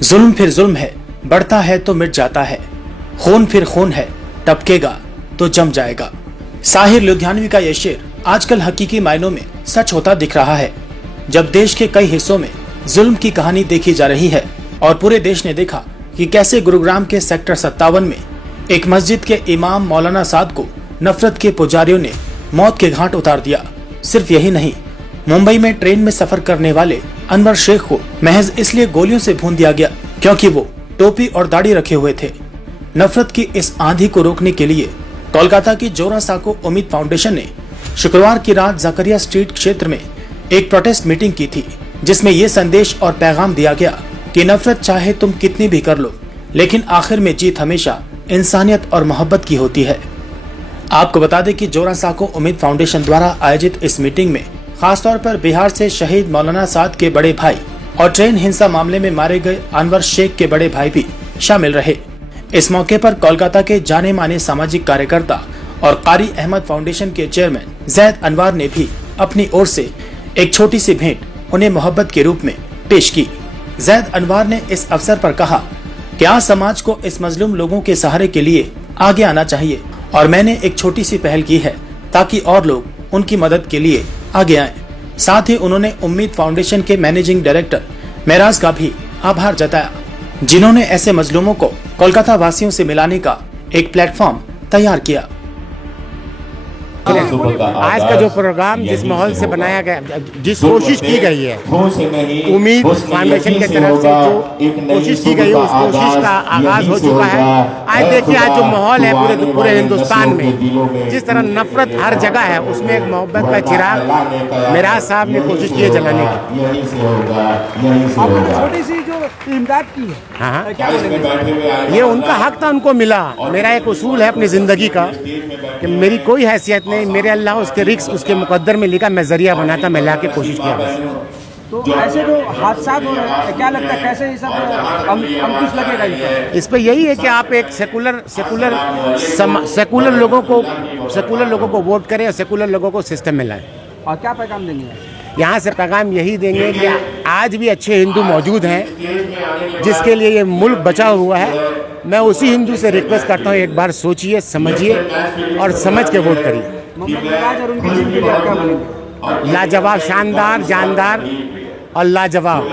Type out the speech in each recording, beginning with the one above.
जुल्म फिर जुल्म है, बढ़ता है तो मिट जाता है। खून फिर खून है, टपकेगा तो जम जाएगा। साहिर लुधियानवी का यह शेर आजकल हकीकी मायनों में सच होता दिख रहा है। जब देश के कई हिस्सों में जुल्म की कहानी देखी जा रही है और पूरे देश ने देखा कि कैसे गुरुग्राम के सेक्टर 57 में एक मस्जिद के इमाम मौलाना साद को नफरत के पुजारियों ने मौत के घाट उतार दिया। सिर्फ यही नहीं, मुंबई में ट्रेन में सफर करने वाले अनवर शेख को महज इसलिए गोलियों से भून दिया गया क्योंकि वो टोपी और दाढ़ी रखे हुए थे। नफरत की इस आंधी को रोकने के लिए कोलकाता की जोरा साको उम्मीद फाउंडेशन ने शुक्रवार की रात जकरिया स्ट्रीट क्षेत्र में एक प्रोटेस्ट मीटिंग की थी, जिसमें ये संदेश और पैगाम दिया गया कि नफरत चाहे तुम कितनी भी कर लो, लेकिन आखिर में जीत हमेशा इंसानियत और मोहब्बत की होती है। आपको बता दें कि जोरा साको उम्मीद फाउंडेशन द्वारा आयोजित इस मीटिंग में खासतौर पर बिहार से शहीद मौलाना साद के बड़े भाई और ट्रेन हिंसा मामले में मारे गए अनवर शेख के बड़े भाई भी शामिल रहे। इस मौके पर कोलकाता के जाने माने सामाजिक कार्यकर्ता और कारी अहमद फाउंडेशन के चेयरमैन जैद अनवर ने भी अपनी ओर से एक छोटी सी भेंट उन्हें मोहब्बत के रूप में पेश की। जैद अनवर ने इस अवसर पर कहा कि आज समाज को इस मजलूम लोगों के सहारे के लिए आगे आना चाहिए और मैंने एक छोटी सी पहल की है ताकि और लोग उनकी मदद के लिए आगे आएं। साथ ही उन्होंने उम्मीद फाउंडेशन के मैनेजिंग डायरेक्टर मेराज का भी आभार जताया, जिन्होंने ऐसे मजलूमों को कोलकाता वासियों से मिलाने का एक प्लेटफॉर्म तैयार किया। आज का जो प्रोग्राम जिस माहौल से बनाया गया, जिस कोशिश की गई है उम्मीद फाउंडेशन के तरफ से जो कोशिश की गई है, उस कोशिश का आगाज हो चुका है। आज देखिए, आज जो माहौल है पूरे हिंदुस्तान में, जिस तरह नफरत हर जगह है, उसमें एक मोहब्बत का चिराग मेराज साहब ने कोशिश की है जलाने की। छोटी सी जो इमदाद की है, हाँ, ये उनका हक था, उनको मिला। मेरा एक उसूल है अपनी जिंदगी का कि मेरी कोई हैसियत नहीं, मेरे अल्लाह उसके रिस्क उसके मुकद्दर में लिखा, मैं जरिया बनाता, मैं लाके कोशिश किया बस। तो ऐसे जो हादसा हो रहे हैं, क्या लगता है कैसे ये सब अंकुश लगेगा इस पर? यही है कि आप एक सेकुलर लोगों को वोट करें और सेकुलर लोगों को सिस्टम में लाएं। और क्या पैगाम देंगे यहाँ से? पैगाम यही देंगे कि आज भी अच्छे हिंदू मौजूद हैं जिसके लिए ये मुल्क बचा हुआ है। मैं उसी हिंदू से रिक्वेस्ट करता हूँ, एक बार सोचिए, समझिए और समझ के वोट करिए। लाजवाब, शानदार, जानदार और लाजवाब।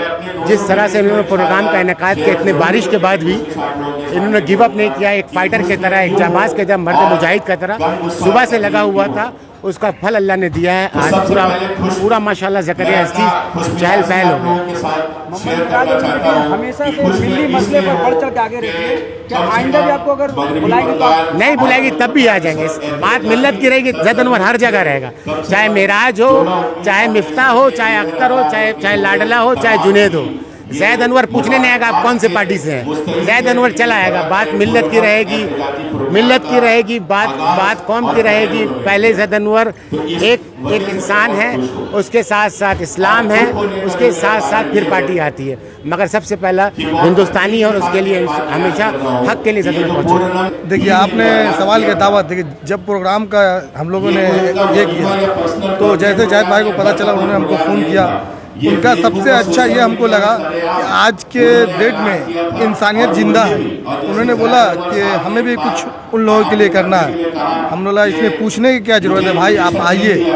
जिस तरह से इन्होंने प्रोग्राम का इनेकाद किया, इतने बारिश के बाद भी इन्होंने गिव अप नहीं किया। एक फाइटर की तरह, एक जाबाज के जब मर्द मुजाहिद की तरह सुबह से लगा हुआ था, उसका फल अल्लाह ने दिया है। आज पूरा माशाल्लाह जकरिया स्ट्रीट चहल पहल हो गई। हमेशा से मिली मसले पर बढ़ चढ़ के आगे रहती है, क्या आइंदा भी आपको अगर बुलाएगी तो नहीं बुलाएगी तब भी आ जाएंगे। बात मिल्लत की रहेगी, जैद अनवर हर जगह रहेगा, चाहे मेराज हो, चाहे मिफ्ता हो, चाहे अख्तर हो, चाहे लाडला हो, चाहे जुनेद हो। जैद अनवर पूछने नहीं आएगा आप कौन से पार्टी से हैं, जैद अनवर चला आएगा। बात मिल्लत की रहेगी, बात कौम की रहेगी। पहले जैद अनवर एक इंसान है, उसके साथ साथ इस्लाम है, उसके साथ साथ फिर पार्टी आती है, मगर सबसे पहला हिंदुस्तानी है और उसके लिए हमेशा हक के लिए जैद अनवर पहुँचे। देखिए, आपने सवाल की दावत, देखिए जब प्रोग्राम का हम लोगों ने ये किया तो जैसे जायद भाई को पता चला, उन्होंने हमको फ़ोन किया। उनका सबसे अच्छा ये हमको लगा कि आज के डेट में इंसानियत जिंदा है। उन्होंने बोला कि हमें भी कुछ उन लोगों के लिए करना है। हम बोला इसमें पूछने की क्या ज़रूरत है भाई, आप आइए।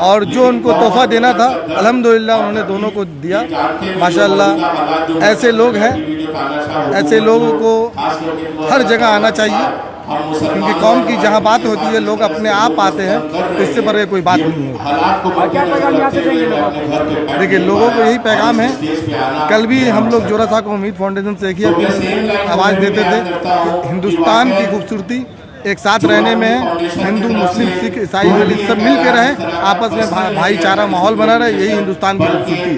और जो उनको तोहफा देना था अल्हम्दुलिल्लाह उन्होंने दोनों को दिया। माशाल्लाह ऐसे लोग हैं, ऐसे लोगों को हर जगह आना चाहिए, क्योंकि कौम की जहाँ बात होती है लोग अपने आप आते हैं, तो इससे बड़े कोई बात नहीं है। देखिए, लोगों को यही पैगाम है। कल भी हम लोग जोरा साको उम्मीद फाउंडेशन से एक आवाज़ देते थे कि हिंदुस्तान की खूबसूरती एक साथ रहने में है। हिंदू, मुस्लिम, सिख, ईसाई, दलित सब मिल के रहें, आपस में भाईचारा माहौल बना रहे, यही हिंदुस्तान की खूबसूरती है।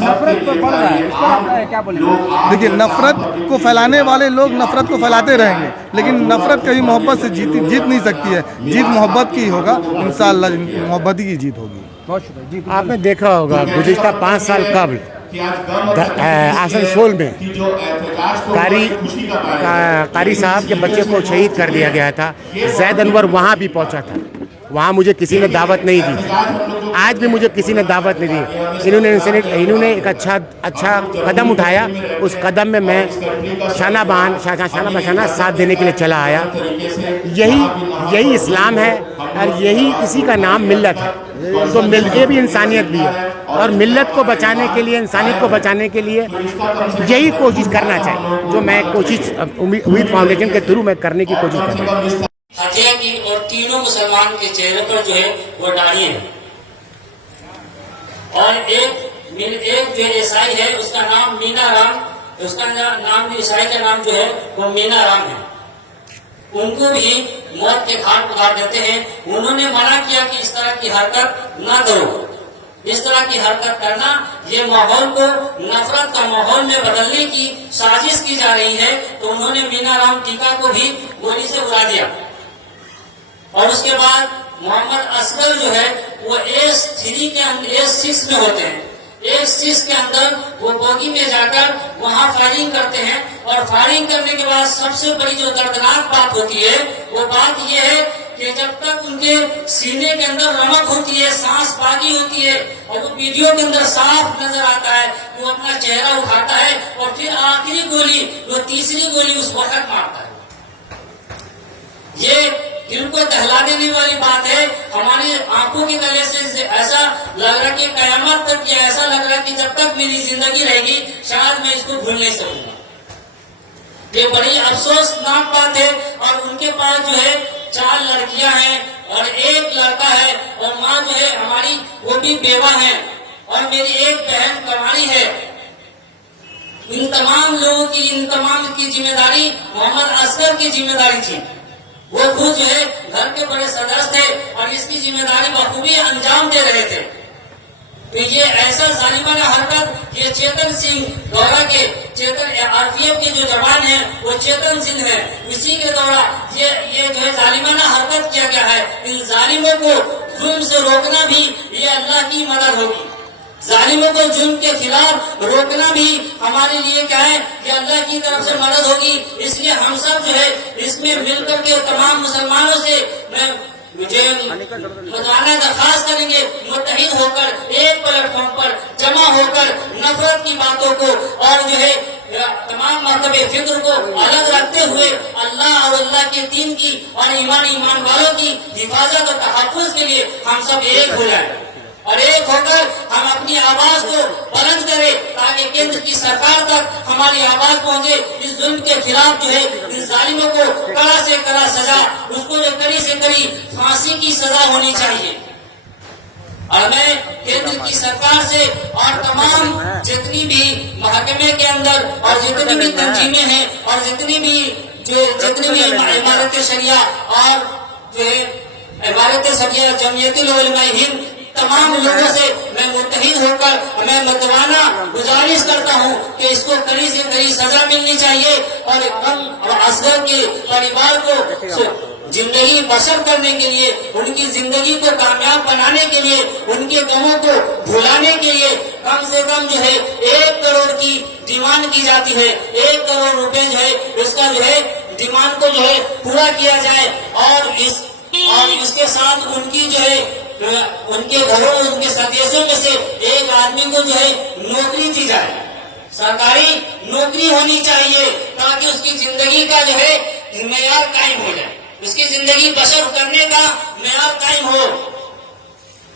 नफरत तो बढ़ रहा है, इस पर आप क्या बोलेंगे? देखिए, नफरत को फैलाने वाले लोग नफरत को फैलाते रहेंगे, लेकिन नफरत कभी मोहब्बत से जीत नहीं सकती है। जीत मोहब्बत की होगा, इंशाअल्लाह मोहब्बत ही की जीत होगी। बहुत शुक्रिया। आपने देखा होगा गुज़िश्ता 5 साल कबल आसनसोल में कारी साहब के बच्चे को शहीद कर दिया गया था, जैद अनवर वहाँ भी पहुँचा था। वहाँ मुझे किसी ने दावत नहीं दी, आज भी मुझे किसी ने दावत नहीं दी। इन्होंने एक अच्छा कदम उठाया, उस कदम में मैं शाना बशाना साथ देने के लिए चला आया। यही इस्लाम है और यही इसी का नाम मिल्लत है। तो ये भी इंसानियत भी है और मिल्लत को बचाने के लिए, इंसानियत को बचाने के लिए यही कोशिश करना चाहिए, जो मैं कोशिश उम्मीद फाउंडेशन के थ्रू मैं करने की कोशिश कर रहा हूँ। हत्या की और तीनों मुसलमान के चेहरे पर जो है वो डाली है। और एक जो ईसाई है उसका नाम मीना राम, उसका नाम ईसाई का नाम जो है वो मीना राम है। उनको भी मौत के घाट उतार देते हैं। उन्होंने मना किया कि इस तरह की हरकत ना करो। इस तरह की हरकत करना ये माहौल को नफरत का माहौल में बदलने की साजिश की जा रही है। तो उन्होंने मीना राम टीका को भी गोली से उड़ा दिया। और उसके बाद मोहम्मद असगर जो है वो S3 के अंदर S6 में होते हैं। S6 के अंदर वो बोगी में जाकर वहां फायरिंग करते हैं। और फायरिंग करने के बाद सबसे बड़ी जो दर्दनाक बात होती है वो बात ये है कि जब तक उनके सीने के अंदर रमक होती है, सांस बागी होती है, और वो वीडियो के अंदर साफ नजर आता है, वो अपना चेहरा उठाता है और फिर आखिरी गोली, वो तीसरी गोली उस वक्त मारता है। ये दिल को दहला देने वाली बात है। हमारी आंखों के तले से ऐसा लग रहा कि कयामत तक, या ऐसा लग रहा कि जब तक मेरी जिंदगी रहेगी शायद मैं इसको भूल नहीं सकूंगा। ये बड़ी अफसोसनाक बात है। और उनके पास जो है 4 लड़कियां हैं और 1 लड़का है, और माँ जो है हमारी वो भी बेवा है, और मेरी एक बहन कमारी है। इन तमाम लोगों की, इन तमाम की जिम्मेदारी मोहम्मद असगर की जिम्मेदारी थी। वो खुद जो है घर के बड़े सदस्य थे और इसकी जिम्मेदारी बखूबी अंजाम दे रहे थे। तो ये ऐसा जालिमाना हरकत, ये चेतन सिंह गौरा के, RPF के जो जवान हैं वो चेतन सिंह है, उसी के द्वारा ये जो है जालिमाना हरकत किया गया है। इन जालिमों को जुल्म से रोकना भी ये अल्लाह की मदद होगी। जालिमों को जुल्म के खिलाफ रोकना भी हमारे लिए क्या है, ये अल्लाह की तरफ से मदद होगी। इसलिए हम सब जो है इसमें मिलकर के तमाम मुसलमानों से मुझे मुताना दरखास्त करेंगे, मुत्तहिद होकर एक प्लेटफॉर्म पर जमा होकर नफरत की बातों को और जो है तमाम मरतबे फिक्र को अलग रखते हुए अल्लाह और अल्लाह के दीन की और ईमान वालों की हिफाजत और तहफ़्फ़ुज़ के लिए हम सब एक हो जाए और एक होकर हम अपनी आवाज को बुलंद करें, ताकि केंद्र की सरकार तक हमारी आवाज पहुंचे। इस जुल्म के खिलाफ जो है इन जालिमों को कड़ा से कड़ा सजा, उसको जो कड़ी से कड़ी फांसी की सजा होनी चाहिए। और मैं केंद्र की सरकार से और तमाम जितनी भी महकमे के अंदर और जितनी भी तंजीमें हैं और जितनी भी इमारत शरिया और जो है इमारत शरिया जमयतुल उलमा हिंद तमाम लोगों से मैं मुत्तहिद होकर मैं मतवाना गुजारिश करता हूं कि इसको कड़ी से कड़ी सजा मिलनी चाहिए और असगर के परिवार को जिंदगी बसर करने के लिए, उनकी जिंदगी को कामयाब बनाने के लिए, उनके गमों को भुलाने के लिए कम से कम जो है 1 करोड़ की डिमांड की जाती है। 1 करोड़ रुपए जो है उसका जो है डिमांड को जो है पूरा किया जाए और इसके साथ उनकी जो है उनके घरों में उनके सदस्यों में से एक आदमी को जो है नौकरी दी जाए, सरकारी नौकरी होनी चाहिए, ताकि उसकी जिंदगी का जो है मेयार कायम हो जाए, उसकी जिंदगी बसर करने का मेयार कायम हो।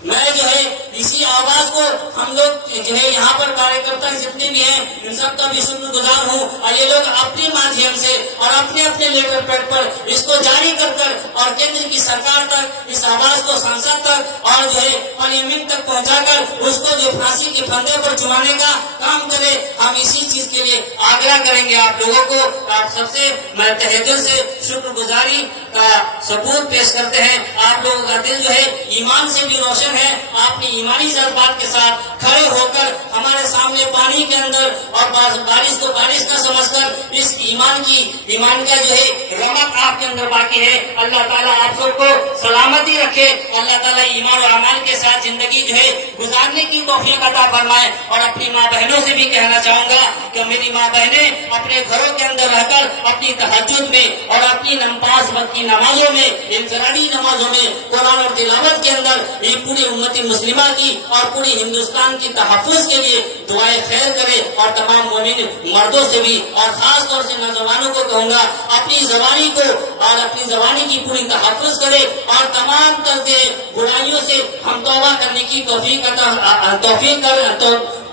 मैं जो है इसी आवाज को हम लोग जो है यहाँ पर कार्यकर्ता जितने भी हैं इन सब का भी शुक्रगुजार हूँ और ये लोग अपने माध्यम से और अपने अपने लेवल पर इसको जारी कर और केंद्र की सरकार तक इस आवाज को संसद तक और जो है पार्लियामेंट तक पहुँचाकर उसको जो फांसी के फंदे पर चुमाने का काम करे। हम इसी चीज के लिए आग्रह करेंगे आप लोगों को। आप सबसे मैं तहे दिल से शुक्रगुजारी का सबूत पेश करते हैं। आप लोगों का दिल जो है ईमान से भी रोशन है, आपने ईमानी जज्बात के साथ खड़े होकर हमारे सामने पानी के अंदर और बारिश को बारिश न समझकर इस ईमान का जो है रमक आपके अंदर बाकी है। अल्लाह ताला आप सबको सलामती रखे, अल्लाह ताला ईमान और अमाल के साथ जिंदगी जो है गुजारने की तौफीक अता फरमाए। और अपनी माँ बहनों से भी कहना चाहूंगा कि मेरी माँ बहनें अपने घरों के अंदर रहकर अपनी तहज्जुद में और अपनी 5 वक्त की नमाजों में, इंफरादी नमाजों में, कुरान और तिलावत के अंदर ये पूरी उम्मती मुस्लिमा की और पूरी हिंदुस्तान की तहफ़्फ़ुज़ के लिए दुआएं खैर करे। और तमाम मोमिन मर्दों से भी और खास तौर से नौजवानों को कहूंगा अपनी जबानी को और अपनी जबानी की पूरी तहफ़्फ़ुज़ करे और तमाम तरह के बुराइयों से हम तौबा करने की तौफीक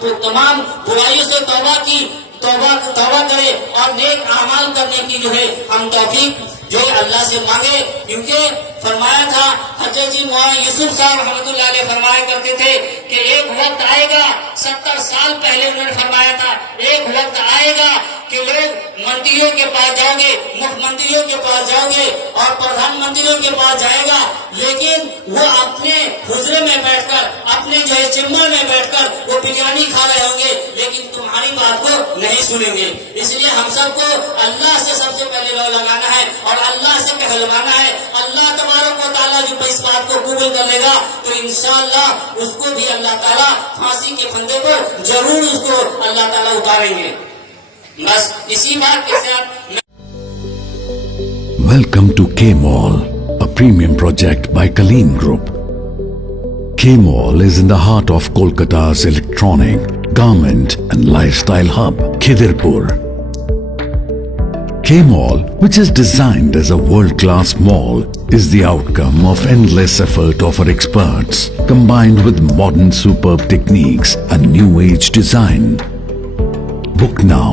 तो तमाम बुराइयों से तौबा करे और नेक अमाल करने की जो है हम तौफीक जो अल्लाह से मांगे। क्योंकि फरमाया था हज़रत जी मौलाना यूसुफ साहब रहमतुल्लाह अलैह फरमाया करते थे कि एक वक्त आएगा, 70 साल पहले उन्होंने फरमाया था, एक वक्त आएगा कि लोग मंत्रियों के पास जाओगे, मुख्यमंत्रियों के पास जाओगे और प्रधानमंत्रियों के पास जाएगा, लेकिन वो अपने हुजरे में बैठकर, अपने जो है चेम्बर में बैठकर वो बिरयानी खा रहे होंगे, लेकिन तुम्हारी बात को नहीं सुनेंगे। इसलिए हम सबको अल्लाह से सबसे पहले लो लगाना है और अल्लाह से कहलवाना है। अल्लाह तबारक व तआला जो इस बात को कबूल कर लेगा तो इंशाअल्लाह उसको भी अल्लाह ताला फांसी के फंदे पर जरूर उसको अल्लाह ताला उतारेंगे। बस इसी बात के साथ Welcome to K-Mall, a premium project by Kaleen Group. K-Mall is in the heart of Kolkata's electronic, garment and lifestyle hub, Khidirpur. K-Mall, which is designed as a world-class mall, is the outcome of endless effort of our experts, combined with modern superb techniques and new age design. Book now